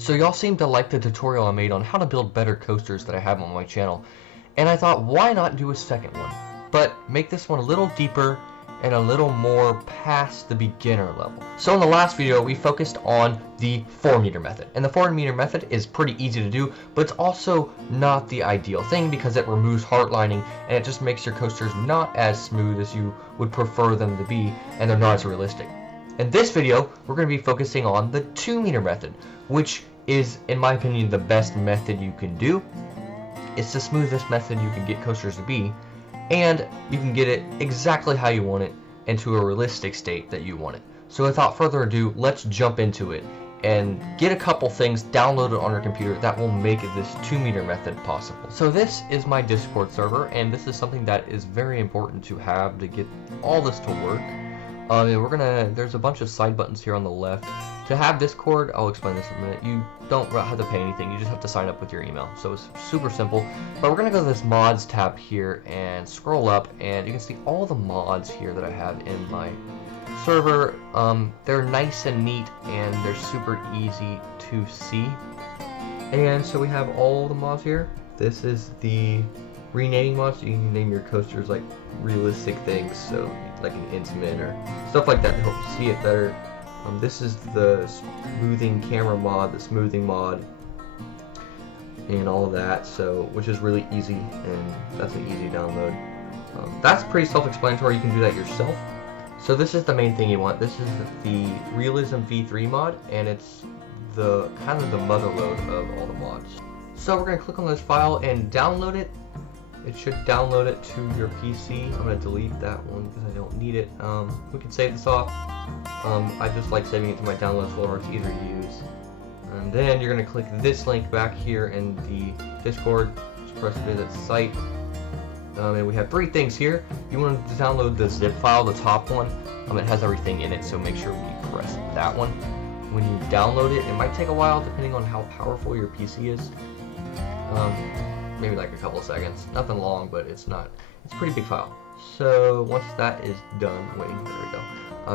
So y'all seem to like the tutorial I made on how to build better coasters that I have on my channel, and I thought why not do a second one, but make this one a little deeper and a little more past the beginner level. So in the last video we focused on the 4-meter method, and the 4-meter method is pretty easy to do, but it's also not the ideal thing because it removes heart lining and it just makes your coasters not as smooth as you would prefer them to be, and they're not as realistic. In this video we're going to be focusing on the 2-meter method, which is, in my opinion, the best method you can do. It's the smoothest method you can get coasters to be, and you can get it exactly how you want it into a realistic state that you want it. So without further ado, let's jump into it and get a couple things downloaded on your computer that will make this 2-meter method possible. So this is my Discord server, and this is something that is very important to have to get all this to work. There's a bunch of side buttons here on the left. To have Discord, I'll explain this in a minute, you don't have to pay anything, you just have to sign up with your email. So it's super simple. But we're going to go to this mods tab here and scroll up, and you can see all the mods here that I have in my server. They're nice and neat, and they're super easy to see. And so we have all the mods here. This is the renaming mods, so you can name your coasters like realistic things, so like an intimate or stuff like that to help you see it better. This is the smoothing camera mod, the smoothing mod, and all of that, so which is really easy, and that's an easy download. That's pretty self-explanatory, you can do that yourself. So this is the main thing you want. This is the Realism V3 mod, and it's the kind of the mother load of all the mods. So we're going to click on this file and download it. It should download it to your PC. I'm going to delete that one because I don't need it. We can save this off. I just like saving it to my downloads folder. It's easier to use. And then you're going to click this link back here in the Discord. Just press visit site. And we have 3 things here. If you want to download the zip file, the top one, it has everything in it, so make sure you press that one. When you download it, it might take a while depending on how powerful your PC is. Maybe like a couple of seconds. Nothing long, but it's a pretty big file. So once that is done, there we go.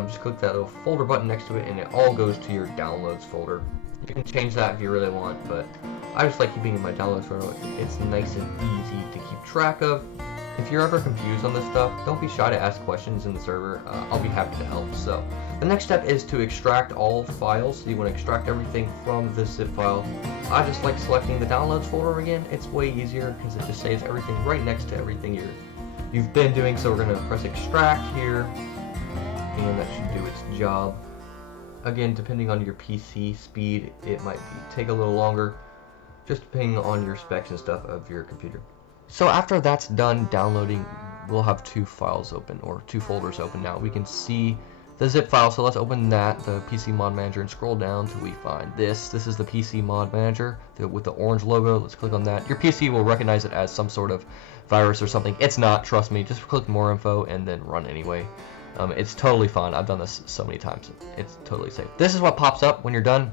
Just click that little folder button next to it, and it all goes to your downloads folder. You can change that if you really want, but I just like keeping it in my downloads folder. It's nice and easy to keep track of. If you're ever confused on this stuff, don't be shy to ask questions in the server. I'll be happy to help. So the next step is to extract all files. So you want to extract everything from this zip file. I just like selecting the downloads folder again. It's way easier because it just saves everything right next to everything you've been doing. So we're going to press extract here, and that should do its job. Again, depending on your PC speed, it might take a little longer, just depending on your specs and stuff of your computer. So after that's done downloading, we'll have 2 files open, or 2 folders open now. We can see the zip file, so let's open that, the PC Mod Manager, and scroll down till we find this. This is the PC Mod Manager with the orange logo. Let's click on that. Your PC will recognize it as some sort of virus or something. It's not, trust me. Just click more info and then run anyway. It's totally fine. I've done this so many times. It's totally safe. This is what pops up when you're done.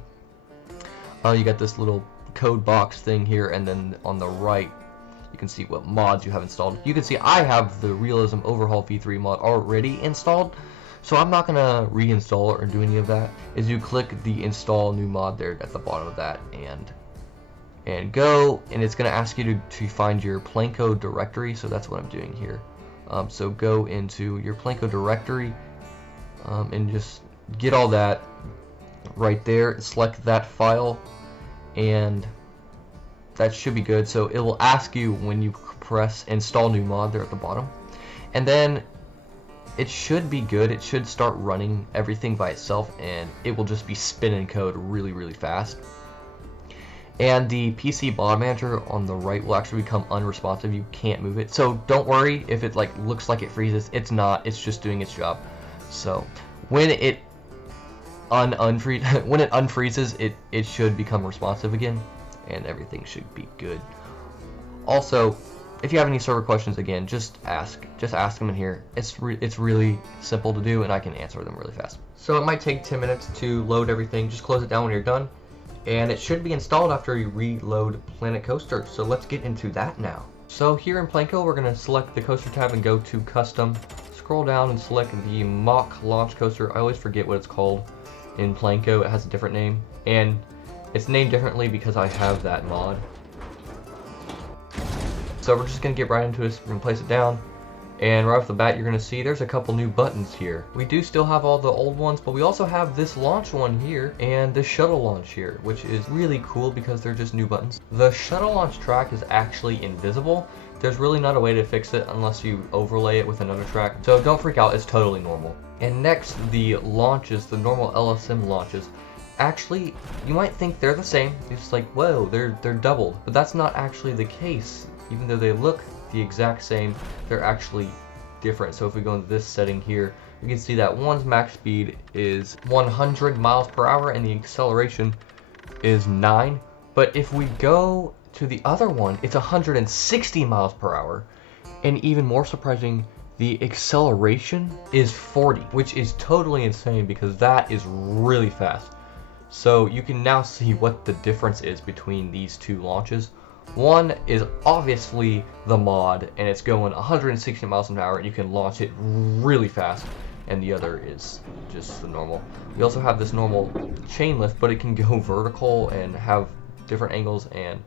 You got this little code box thing here, and then on the right you can see what mods you have installed. You can see I have the Realism Overhaul V3 mod already installed, so I'm not going to reinstall it or do any of that. Is you click the install new mod there at the bottom of that, and go, and it's going to ask you to find your Planko directory, so that's what I'm doing here. So go into your Planko directory, and just get all that right there. Select that file, and that should be good. So it will ask you when you press install new mod there at the bottom, and then it should be good. It should start running everything by itself, and it will just be spinning code really fast. And the PC Mod Manager on the right will actually become unresponsive. You can't move it, so don't worry if it looks like it freezes. It's not. It's just doing its job. So when it unfreezes, it should become responsive again, and everything should be good. Also, if you have any server questions, again, just ask them in here. It's really simple to do, and I can answer them really fast. So it might take 10 minutes to load everything. Just close it down when you're done, and it should be installed after you reload Planet Coaster. So let's get into that now. So here in Planko, we're going to select the coaster tab and go to custom. Scroll down and select the mock launch coaster. I always forget what it's called in Planko. It has a different name, and It's named differently because I have that mod. So we're just going to get right into this and place it down. And right off the bat, you're going to see there's a couple new buttons here. We do still have all the old ones, but we also have this launch one here and this shuttle launch here, which is really cool because they're just new buttons. The shuttle launch track is actually invisible. There's really not a way to fix it unless you overlay it with another track. So don't freak out, it's totally normal. And next, the launches, the normal LSM launches. Actually, you might think they're the same. It's like, whoa, they're doubled. But that's not actually the case. Even though they look the exact same, they're actually different. So if we go into this setting here, you can see that one's max speed is 100 miles per hour and the acceleration is 9. But if we go to the other one, it's 160 miles per hour. And even more surprising, the acceleration is 40, which is totally insane because that is really fast. So you can now see what the difference is between these two launches. One is obviously the mod, and it's going 160 miles an hour, and you can launch it really fast. And the other is just the normal. We also have this normal chain lift, but it can go vertical and have different angles, and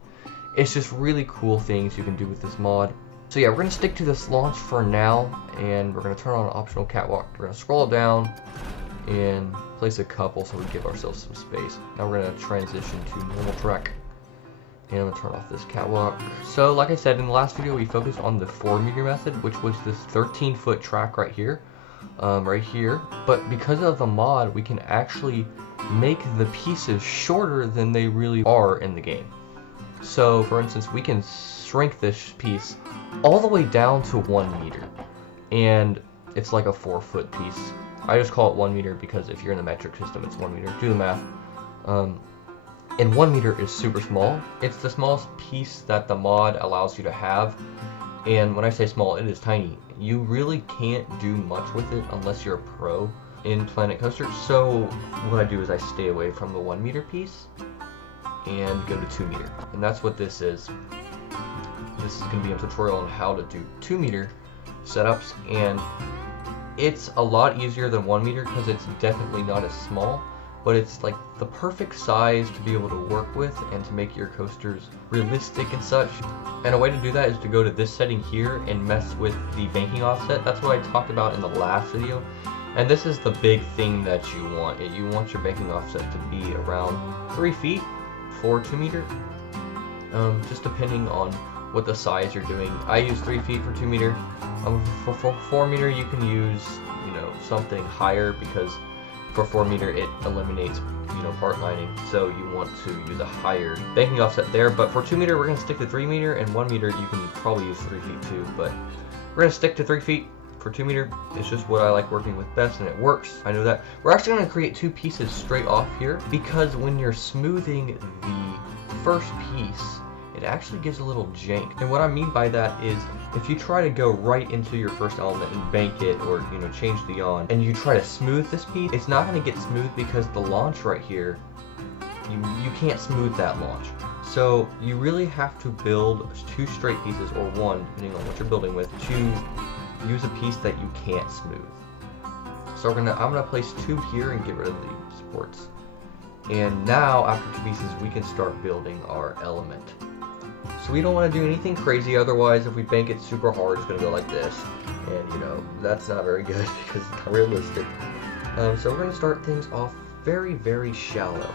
it's just really cool things you can do with this mod. So yeah, we're going to stick to this launch for now, and we're going to turn on an optional catwalk. We're going to scroll it down and place a couple so we give ourselves some space. Now we're going to transition to normal track. And I'm going to turn off this catwalk. So like I said in the last video, we focused on the 4-meter method, which was this 13-foot track right here. But because of the mod, we can actually make the pieces shorter than they really are in the game. So for instance, we can shrink this piece all the way down to 1 meter. And it's like a 4-foot piece. I just call it 1 meter because if you're in the metric system, it's 1 meter. Do the math. And 1 meter is super small. It's the smallest piece that the mod allows you to have. And when I say small, it is tiny. You really can't do much with it unless you're a pro in Planet Coaster. So what I do is I stay away from the 1 meter piece and go to 2 meter. And that's what this is. This is going to be a tutorial on how to do 2 meter setups. And it's a lot easier than 1 meter because it's definitely not as small. But it's like the perfect size to be able to work with and to make your coasters realistic and such. And a way to do that is to go to this setting here and mess with the banking offset. That's what I talked about in the last video. And this is the big thing that you want. You want your banking offset to be around 3 feet for 2 meter. Just depending on what the size you're doing. I use 3 feet for 2 meter. For 4 meter you can use, something higher because for 4 meter it eliminates part lining, so you want to use a higher banking offset there. But for 2 meter we're going to stick to 3 meter, and 1 meter you can probably use 3 feet too, but we're going to stick to 3 feet for 2 meter. It's just what I like working with best, and it works. I know that. We're actually going to create 2 pieces straight off here because when you're smoothing the first piece, it actually gives a little jank. And what I mean by that is if you try to go right into your first element and bank it, or change the yaw, and you try to smooth this piece, it's not going to get smooth because the launch right here, you can't smooth that launch. So you really have to build 2 straight pieces, or 1 depending on what you're building with, to use a piece that you can't smooth. So I'm gonna place 2 here and get rid of the supports. And now after 2 pieces we can start building our element. So we don't want to do anything crazy, otherwise if we bank it super hard it's going to go like this. And that's not very good because it's not realistic. So we're going to start things off very, very shallow.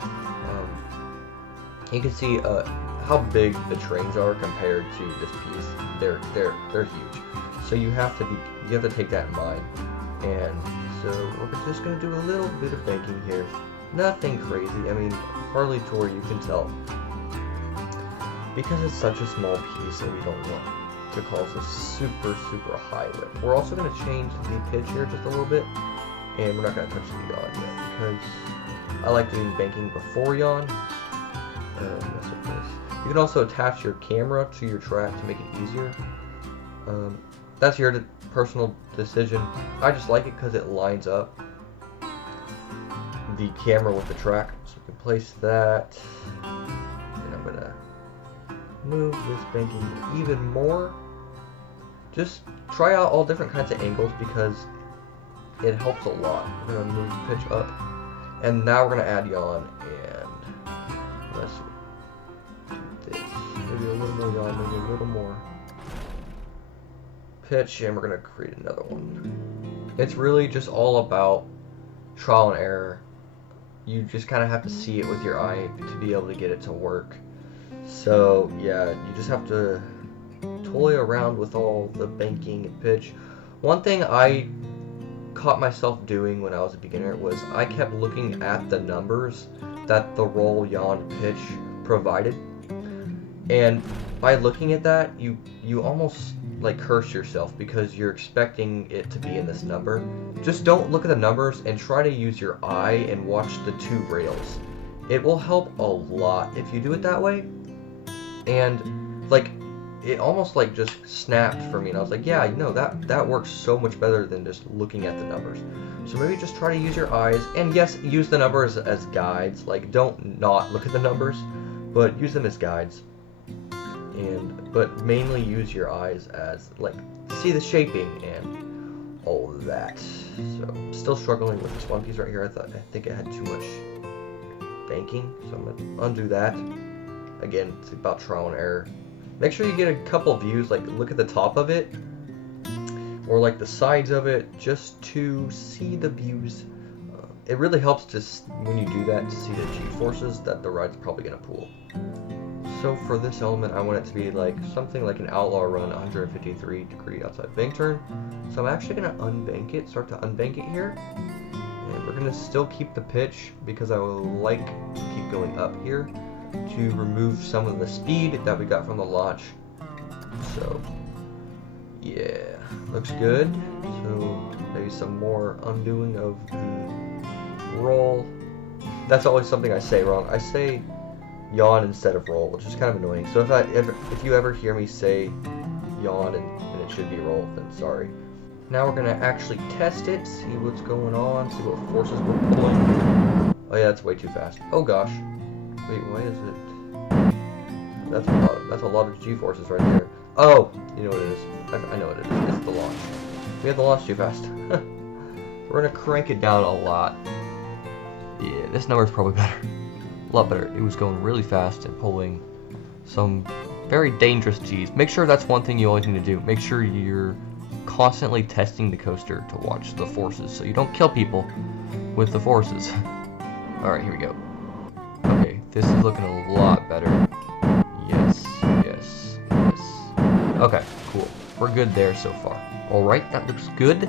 You can see how big the trains are compared to this piece. They're huge. So you have to take that in mind. And so we're just going to do a little bit of banking here. Nothing crazy. I mean, hardly to where you can tell. Because it's such a small piece and we don't want to cause a super, super high whip. We're also going to change the pitch here just a little bit. And we're not going to touch the yawn yet because I like doing banking before yawn. Mess with this. You can also attach your camera to your track to make it easier. That's your personal decision. I just like it because it lines up the camera with the track. So we can place that. And I'm going to move this banking even more. Just try out all different kinds of angles because it helps a lot. We're going to move the pitch up. And now we're going to add yawn, and mess with this. Maybe a little more yawn, maybe a little more pitch, and we're gonna create another one. It's really just all about trial and error. You just kind of have to see it with your eye to be able to get it to work. So yeah, you just have to toy around with all the banking and pitch. One thing I caught myself doing when I was a beginner was I kept looking at the numbers that the roll, yawn, pitch provided, and by looking at that, you almost like curse yourself because you're expecting it to be in this number. Just don't look at the numbers and try to use your eye and watch the two rails. It will help a lot if you do it that way. And like, it almost like just snapped for me, and I was like, yeah, you know, that works so much better than just looking at the numbers. So maybe just try to use your eyes, and yes, use the numbers as guides. Like, don't not look at the numbers, but use them as guides. But mainly use your eyes as, like, see the shaping and all of that. So I'm still struggling with this one piece right here. I think it had too much banking, so I'm gonna undo that. Again, it's about trial and error. Make sure you get a couple views, like look at the top of it or like the sides of it, just to see the views. It really helps just when you do that to see the G-forces that the ride's probably gonna pull. So for this element, I want it to be like something like an outlaw run, 153 degree outside bank turn. So I'm actually gonna unbank it, start to unbank it here. And we're gonna still keep the pitch because I would like to keep going up here to remove some of the speed that we got from the launch. So yeah, looks good. So maybe some more undoing of the roll. That's always something I say wrong. I say yawn instead of roll, which is kind of annoying. So if you ever hear me say yawn and it should be roll, then sorry. Now we're gonna actually test it, see what's going on, see what forces we're pulling. Oh yeah, that's way too fast. Oh gosh. Wait, why is it? That's a lot of G-forces right there. Oh, you know what it is. I know what it is. It's the launch. We had the launch too fast. We're gonna crank it down a lot. Yeah, this number's probably better. A lot better. It was going really fast and pulling some very dangerous G's. Make sure that's one thing you always need to do. Make sure you're constantly testing the coaster to watch the forces so you don't kill people with the forces. Alright, here we go. Okay, this is looking a lot better. Yes, yes, yes. Okay, cool. We're good there so far. Alright, that looks good.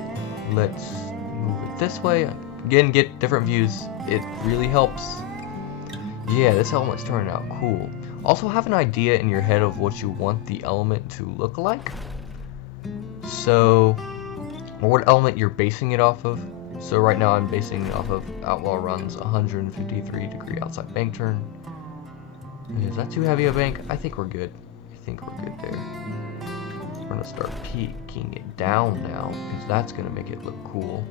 Let's move it this way. Again, get different views. It really helps. Yeah, this element's turning out cool. Also have an idea in your head of what you want the element to look like. So, or what element you're basing it off of. So right now I'm basing it off of Outlaw Run's 153 degree outside bank turn. Is that too heavy a bank? I think we're good. I think we're good there. We're gonna start peaking it down now, because that's gonna make it look cool.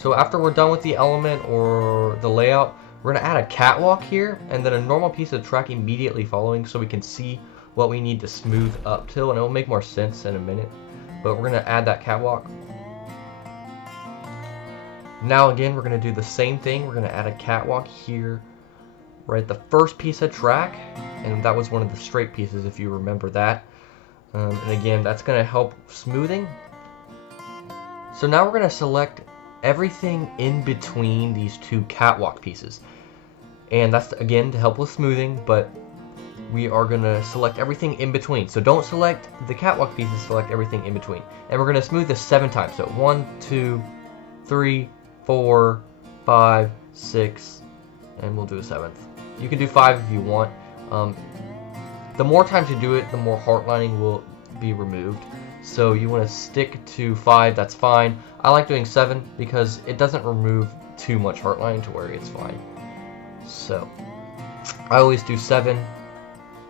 So after we're done with the element or the layout, we're going to add a catwalk here and then a normal piece of track immediately following so we can see what we need to smooth up to, and it will make more sense in a minute. But we're going to add that catwalk. Now again, we're going to do the same thing. We're going to add a catwalk here, right at the first piece of track, and that was one of the straight pieces if you remember that. And again, that's going to help smoothing. So now we're going to select everything in between these two catwalk pieces, and that's again to help with smoothing, but we are going to select everything in between. So don't select the catwalk pieces, select everything in between, and we're going to smooth this 7 times. So 1, 2, 3, 4, 5, 6, and we'll do a 7th. You can do 5 if you want. The more times you do it, the more heartlining will be removed. So you want to stick to 5, that's fine. I like doing 7 because it doesn't remove too much heartlining to where it's fine. So I always do 7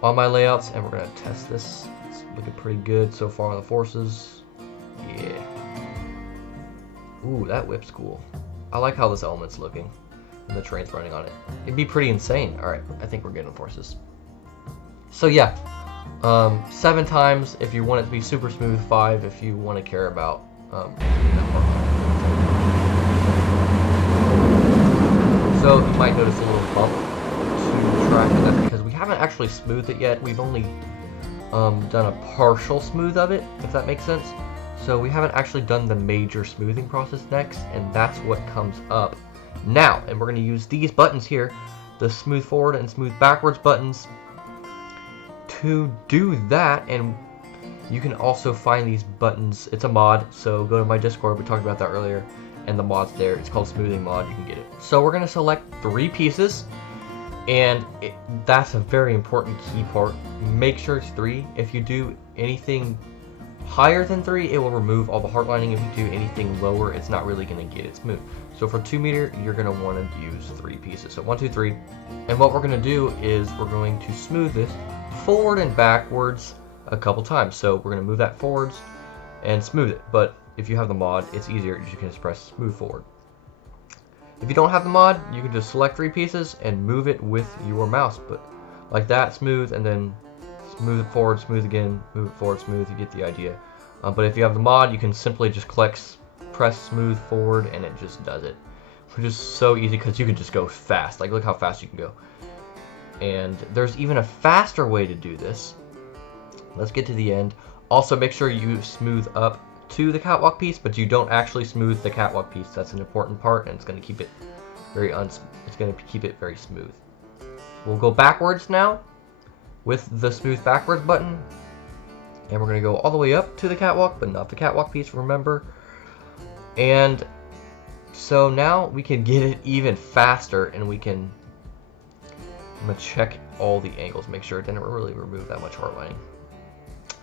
on my layouts, and we're gonna test this. It's looking pretty good so far on the forces. Yeah. Ooh, that whip's cool. I like how this element's looking and the terrain's running on it. It'd be pretty insane. All right, I think we're getting the forces. So yeah, 7 times if you want it to be super smooth, 5 if you want to care about so you might notice a little bump to track, and that's because we haven't actually smoothed it yet. We've only done a partial smooth of it, if that makes sense. So we haven't actually done the major smoothing process next, and that's what comes up now. And we're going to use these buttons here, the smooth forward and smooth backwards buttons, to do that. And you can also find these buttons. It's a mod, so go to my Discord. We talked about that earlier, and the mod's there. It's called Smoothing Mod. You can get it. So we're going to select 3 pieces, and that's a very important key part. Make sure it's 3. If you do anything higher than 3, it will remove all the heart lining. If you do anything lower, it's not really going to get it smooth. So for 2 meter, you're going to want to use 3 pieces. So 1, 2, 3. And what we're going to do is we're going to smooth this forward and backwards a couple times. So we're going to move that forwards and smooth it. But if you have the mod, it's easier. You can just press smooth forward. If you don't have the mod, you can just select 3 pieces and move it with your mouse. But like that, smooth, and then smooth it forward, smooth again, move it forward, smooth. You get the idea. But if you have the mod, you can simply just press smooth forward, and it just does it. Which is so easy because you can just go fast. Like, look how fast you can go. And there's even a faster way to do this. Let's get to the end. Also, make sure you smooth up to the catwalk piece, but you don't actually smooth the catwalk piece. That's an important part, and it's going to keep it very smooth. We'll go backwards now with the smooth backwards button, and we're going to go all the way up to the catwalk, but not the catwalk piece, remember. And so now we can get it even faster, and I'm going to check all the angles, make sure it didn't really remove that much heart lining.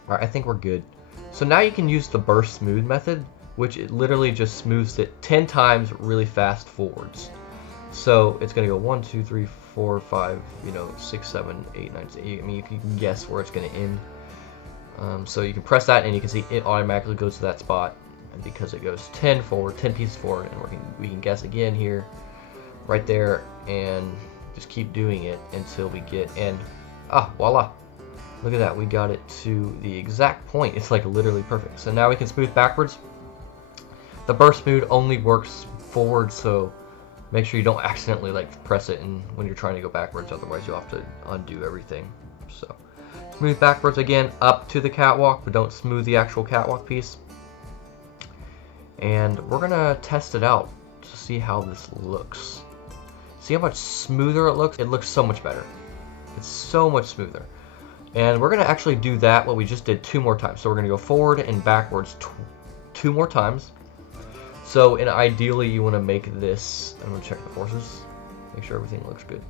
Alright, I think we're good. So now you can use the burst smooth method, which it literally just smooths it 10 times really fast forwards. So it's going to go 1, 2, 3, 4, 5, 6, 7, 8, 9, 10. I mean, you can guess where it's going to end. So you can press that, and you can see it automatically goes to that spot. And because it goes 10 forward, 10 pieces forward, and we can guess again here, right there, and just keep doing it until we get, and voila. Look at that, we got it to the exact point. It's like literally perfect. So now we can smooth backwards. The burst smooth only works forward, so make sure you don't accidentally press it when you're trying to go backwards, otherwise you'll have to undo everything. So smooth backwards again up to the catwalk, but don't smooth the actual catwalk piece. And we're gonna test it out to see how this looks. See how much smoother it looks? It looks so much better. It's so much smoother. And we're gonna actually do that what we just did 2 more times. So we're gonna go forward and backwards 2 more times. So ideally you want to make this, I'm gonna check the forces, make sure everything looks good.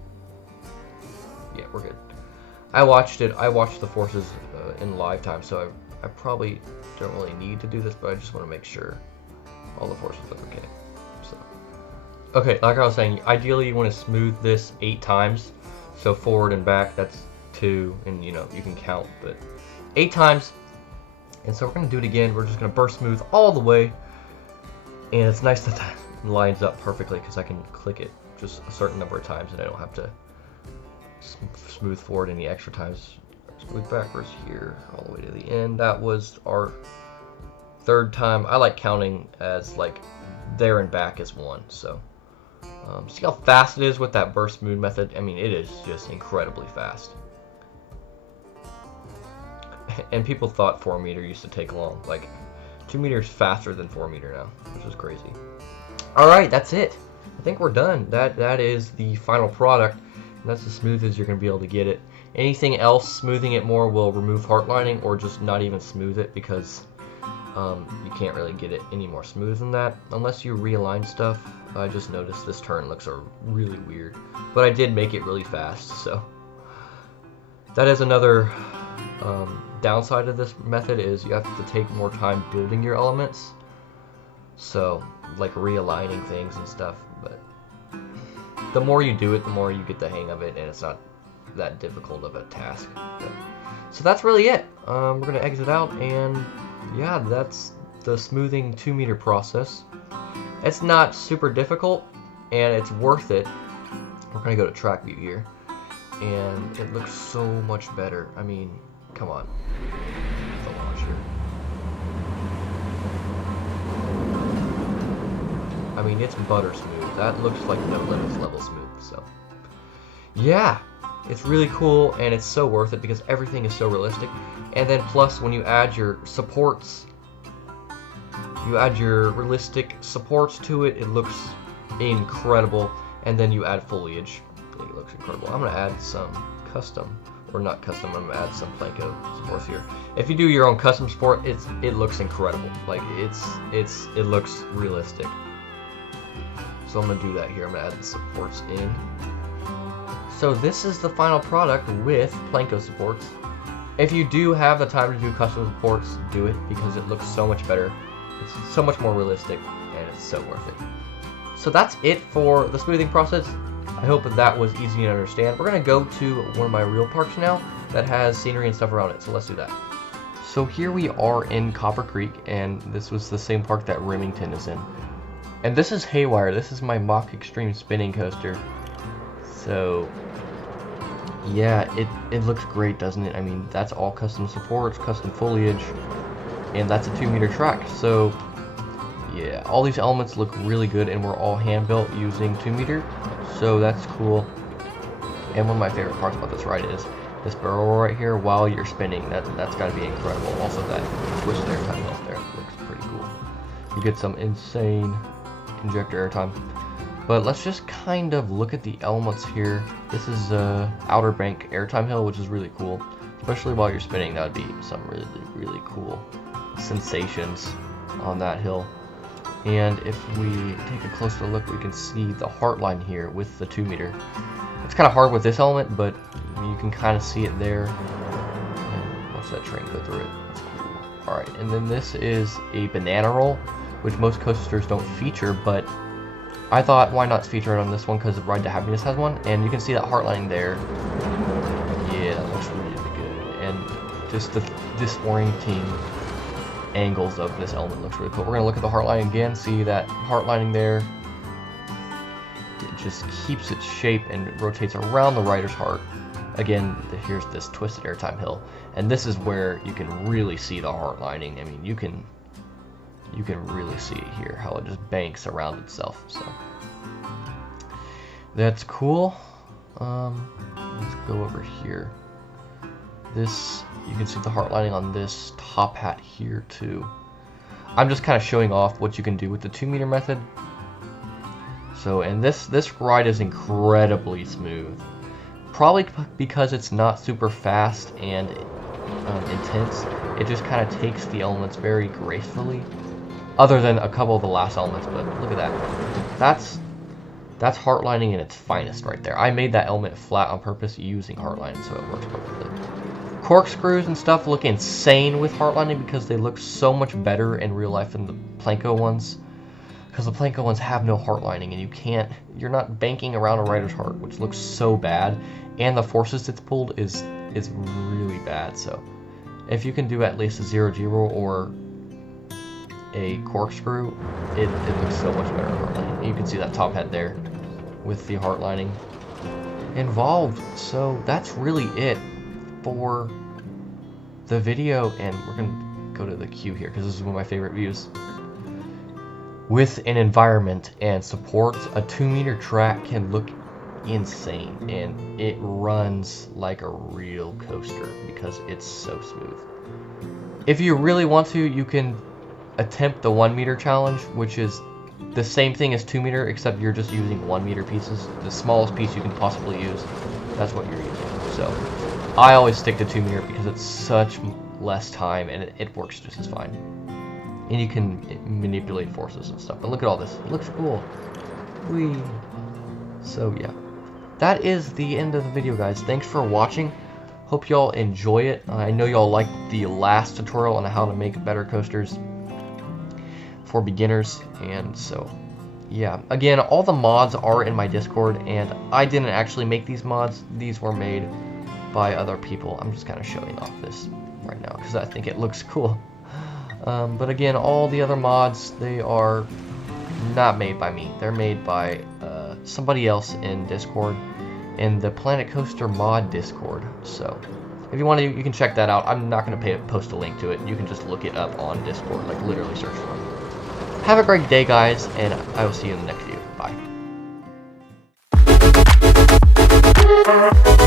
Yeah, we're good. I watched the forces in live time, so I probably don't really need to do this, but I just want to make sure all the forces look okay. So, okay, like I was saying, ideally you want to smooth this 8 times. So forward and back, that's 2, and you can count, but 8 times. And so we're gonna do it again. We're just gonna burst smooth all the way, and it's nice that that lines up perfectly because I can click it just a certain number of times, and I don't have to smooth forward any extra times. Smooth backwards here all the way to the end. That was our 3rd time. I like counting as there and back is 1. So see how fast it is with that burst smooth method? I mean, it is just incredibly fast. And people thought 4 meter used to take long. 2 meters faster than 4 meter now, which is crazy. Alright, that's it. I think we're done. That is the final product. And that's as smooth as you're going to be able to get it. Anything else, smoothing it more will remove heart lining, or just not even smooth it, because you can't really get it any more smooth than that unless you realign stuff. I just noticed this turn looks really weird, but I did make it really fast, so that is another downside of this method, is you have to take more time building your elements, so realigning things and stuff. But the more you do it, the more you get the hang of it, and it's not that difficult of a task. So that's really it. We're gonna exit out, and yeah, that's the smoothing 2-meter process. It's not super difficult, and it's worth it. We're gonna go to track view here, and it looks so much better. I mean, come on, the launch here. I mean, it's butter smooth. That looks like no limits level smooth. So yeah, it's really cool, and it's so worth it because everything is so realistic. And then plus, when you add your supports, you add your realistic supports to it, it looks incredible. And then you add foliage, it looks incredible. I'm gonna add some custom, or not custom, I'm gonna add some Planko supports here. If you do your own custom support, it looks incredible. Like it looks realistic. So I'm gonna do that here. I'm gonna add the supports in. So this is the final product with Planko supports. If you do have the time to do custom supports, do it, because it looks so much better. It's so much more realistic, and it's so worth it. So that's it for the smoothing process. I hope that was easy to understand. We're gonna go to one of my real parks now that has scenery and stuff around it. So let's do that. So here we are in Copper Creek, and this was the same park that Remington is in. And this is Haywire. This is my Mach Extreme spinning coaster. So yeah, it looks great, doesn't it? I mean, that's all custom supports, custom foliage, and that's a 2-meter track. So yeah, all these elements look really good, and we're all hand built using 2-meter. So that's cool. And one of my favorite parts about this ride is this barrel right here while you're spinning. That's got to be incredible. Also, that twisted airtime off there looks pretty cool. You get some insane injector airtime. But let's just kind of look at the elements here. This is Outer Bank airtime hill, which is really cool. Especially while you're spinning, that would be some really, really cool sensations on that hill. And if we take a closer look, we can see the heart line here with the 2-meter. It's kind of hard with this element, but you can kind of see it there. And watch that train go through it. That's cool. Alright, and then this is a banana roll, which most coasters don't feature, but I thought, why not feature it on this one, because Ride to Happiness has one, and you can see that heart lining there. Yeah, that looks really good, and just the disorienting angles of this element looks really cool. We're gonna look at the heart line again, see that heart lining there. It just keeps its shape and rotates around the rider's heart. Again, here's this twisted airtime hill, and this is where you can really see the heart lining. I mean, you can really see it here, how it just banks around itself. So that's cool. Let's go over here. This, you can see the heart lining on this top hat here too. I'm just kind of showing off what you can do with the 2-meter method. So, and this ride is incredibly smooth. Probably because it's not super fast and intense. It just kind of takes the elements very gracefully. Other than a couple of the last elements, but look at that. That's heart lining in its finest right there. I made that element flat on purpose using heart lining, so it works perfectly. Corkscrews and stuff look insane with heart lining because they look so much better in real life than the Planko ones. Because the Planko ones have no heart lining, and you're not banking around a rider's heart, which looks so bad. And the forces it's pulled is really bad. So if you can do at least a 0-0 or a corkscrew, it looks so much better in heart lining. You can see that top head there with the heart lining involved. So that's really it for the video, and we're gonna go to the queue here because this is one of my favorite views. With an environment and supports, a 2-meter track can look insane, and it runs like a real coaster because it's so smooth. If you really want to, you can attempt the 1-meter challenge, which is the same thing as 2-meter, except you're just using 1-meter pieces. The smallest piece you can possibly use, that's what you're using. So I always stick to 2-meter because it's such less time, and it works just as fine. And you can manipulate forces and stuff. But look at all this. It looks cool. Whee! So yeah, that is the end of the video, guys. Thanks for watching. Hope y'all enjoy it. I know y'all liked the last tutorial on how to make better coasters for beginners, and so yeah, again, all the mods are in my Discord, and I didn't actually make these mods. These were made by other people. I'm just kind of showing off this right now because I think it looks cool. But again, all the other mods, they are not made by me. They're made by somebody else in Discord, in the Planet Coaster mod Discord. So if you want to, you can check that out. I'm not going to post a link to it. You can just look it up on Discord, like literally search for it. Have a great day, guys, and I will see you in the next video. Bye.